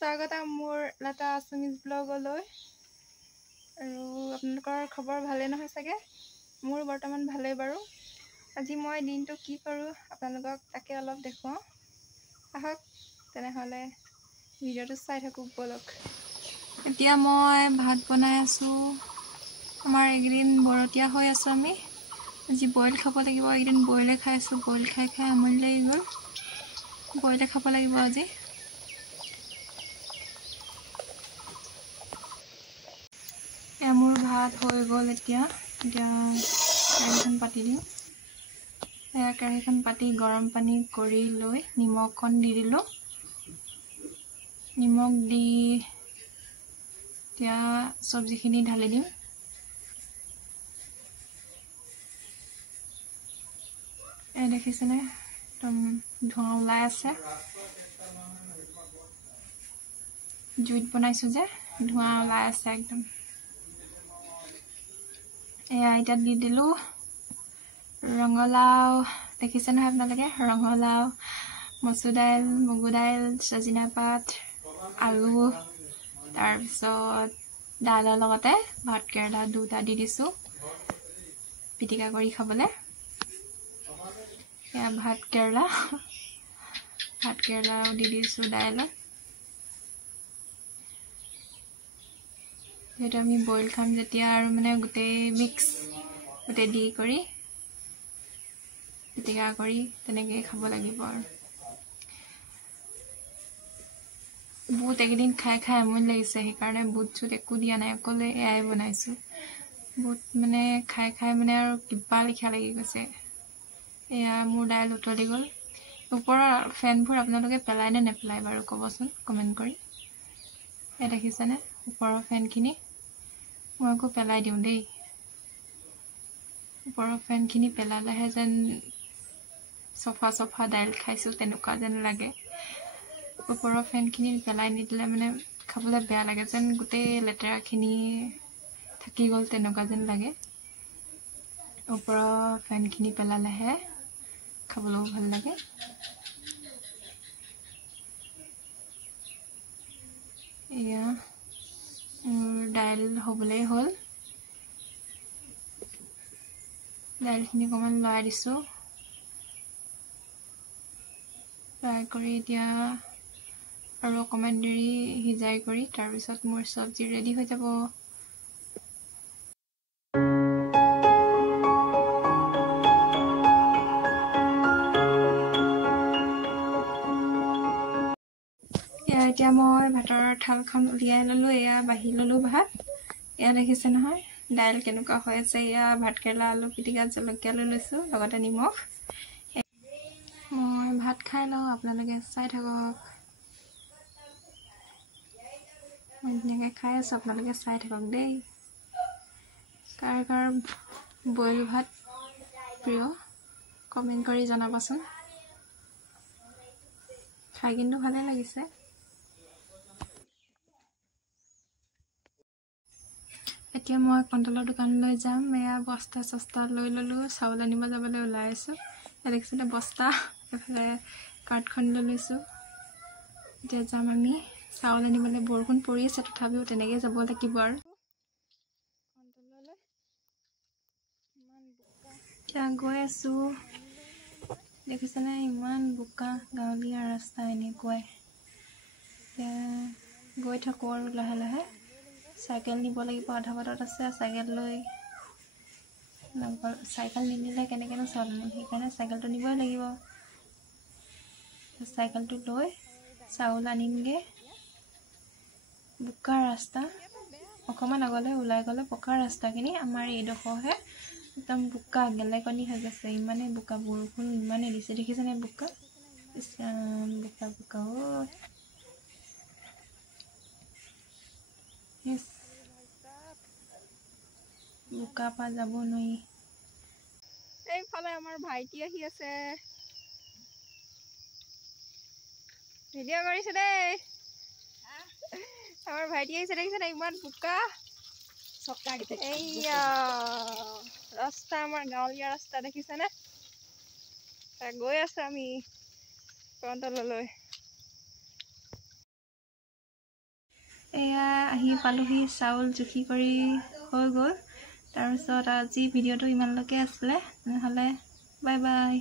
স্বাগতম মোৰ লতা আছামিজ ব্লগলৈ। আৰু আপোনালোকৰ খবৰ ভালে নহয় চাগে? মোৰ বৰ্তমান ভালেই বাৰু। আজি মই দিনটো কি কৰোঁ আপোনালোকক তাকে অলপ দেখুৱাওঁ। আহক তেনেহ'লে ভিডিঅ'টো চাই থাকোঁ বলক। এতিয়া মই ভাত বনাই আছোঁ। আমাৰ এইকেইদিন বৰতীয়া হৈ আছোঁ আমি। আজি বইল খাব লাগিব। এইকেইদিন বইলে খাই আছোঁ। বইল খাই খাই আমনি লাগি গ'ল। বইলে খাব লাগিব আজি। মোৰ ভাত হৈ গ'ল। এতিয়া কেৰাহীখন পাতি দিওঁ। কেৰাহীখন পাতি গৰম পানী কৰি লৈ নিমখ অকণ দি দিলোঁ। নিমখ দি এতিয়া চব্জিখিনি ঢালি দিম। দেখিছেনে একদম ধোঁৱা ওলাই আছে। জুইত বনাইছোঁ যে ধোঁৱা ওলাই আছে একদম। এতিয়া দি দিলোঁ ৰঙালাও। দেখিছে নহয় আপোনালোকে? ৰঙালাও, মচুৰ দাইল, মগু দাইল, চজিনা পাত, আলু, তাৰপিছত দাইলৰ লগতে ভাত কেৰেলা দুটা দি দিছোঁ পিটিকা কৰি খাবলৈ। এয়া ভাত কেৰেলাও দি দিছোঁ দাইলত। যিহেতু আমি বইল খাম যেতিয়া আৰু মানে গোটেই দি কৰি পিটিকা কৰি তেনেকৈ খাব লাগিব। আৰু বুট এইকেইদিন খাই খাই আমনি লাগিছে, সেইকাৰণে বুট চুট একো দিয়া নাই, অকলে এয়াই বনাইছোঁ। বুট মানে খাই খাই মানে আৰু কিবা লিখা লাগি গৈছে। এয়া মোৰ দাইল উতলি গ'ল। ওপৰৰ ফেনবোৰ আপোনালোকে পেলাই নে নেপেলাই বাৰু ক'বচোন কমেণ্ট কৰি। দেখিছেনে ওপৰৰ ফেনখিনি? মই আকৌ পেলাই দিওঁ দেই। ওপৰৰ ফেনখিনি পেলালেহে যেন চফা দাইল খাইছোঁ তেনেকুৱা যেন লাগে। ওপৰৰ ফেনখিনি পেলাই নিদিলে মানে খাবলৈ বেয়া লাগে, যেন গোটেই লেতেৰাখিনি থাকি গ'ল তেনেকুৱা যেন লাগে। ওপৰৰ ফেনখিনি পেলালেহে খাবলৈও ভাল লাগে। এয়া মোৰ দাইল হ'বলৈ হ'ল। দাইলখিনি অকণমান লৰাই দিছোঁ। লৰাই কৰি এতিয়া আৰু অকণমান দেৰি সিজাই কৰি তাৰপিছত মোৰ চব্জি ৰেডি হৈ যাব। এতিয়া মই ভাতৰ থালখন উলিয়াই ল'লোঁ। এয়া বাঢ়ি ল'লোঁ ভাত। এয়া দেখিছে নহয় দাইল কেনেকুৱা হৈ আছে। এয়া ভাতকেৰেলা আলু পিটিকা জলকীয়া লৈ লৈছোঁ, লগতে নিমখ। মই ভাত খাই লওঁ, আপোনালোকে চাই থাকক। মই ধুনীয়াকৈ খাই আছোঁ, আপোনালোকে চাই থাকক দেই। কাৰ কাৰ বইল ভাত প্ৰিয় কমেণ্ট কৰি জনাবচোন। খাই কিন্তু ভালেই লাগিছে। এতিয়া মই কণ্টলৰ দোকানলৈ যাম। এয়া বস্তা চস্তা লৈ ল'লোঁ, চাউল আনিব যাবলৈ ওলাই আছোঁ। দেখিছিলে বস্তা, এইফালে কাৰ্ডখন লৈ লৈছোঁ। এতিয়া যাম আমি চাউল আনিবলৈ। বৰষুণ পৰি আছে তথাপিও তেনেকৈ যাব লাগিব আৰু কণ্টললৈ। এতিয়া গৈ আছোঁ। দেখিছেনে ইমান বোকা, গাঁৱলীয়া ৰাস্তা এনেকুৱাই। এতিয়া গৈ থাকোঁ আৰু লাহে লাহে। চাইকেল নিব লাগিব, আধা বাটত আছে। চাইকেল নিনিলে কেনেকৈনো চাউল আনিম, সেইকাৰণে চাইকেলটো নিবই লাগিব। চাইকেলটো লৈ চাউল আনিমগৈ। বোকা ৰাস্তা, অকণমান আগলৈ ওলাই গ'লে পকা ৰাস্তাখিনি। আমাৰ এইডোখৰহে একদম বোকা গেলেকনি হৈ গৈছে। ইমানেই বোকা, বৰষুণ ইমানেই দিছে। দেখিছেনে বোকা? বোকা বোকা পা যাব নোৱাৰি। এইফালে আমাৰ ভাইটি আহি আছে, ভিডিঅ' কৰিছে দেই। আমাৰ ভাইটি আহিছে, দেখিছে নাই ইমান বোকা। এইয়া ৰাস্তা, আমাৰ গাঁৱলীয়া ৰাস্তা দেখিছেনে? গৈ আছো আমি কণ্টললৈ। এয়া আহি পালোহি, চাউল জুখি কৰি হৈ গ'ল। তাৰপিছত আজি ভিডিঅ'টো ইমানলৈকে আছিলে, তেনেহ'লে বাই বাই।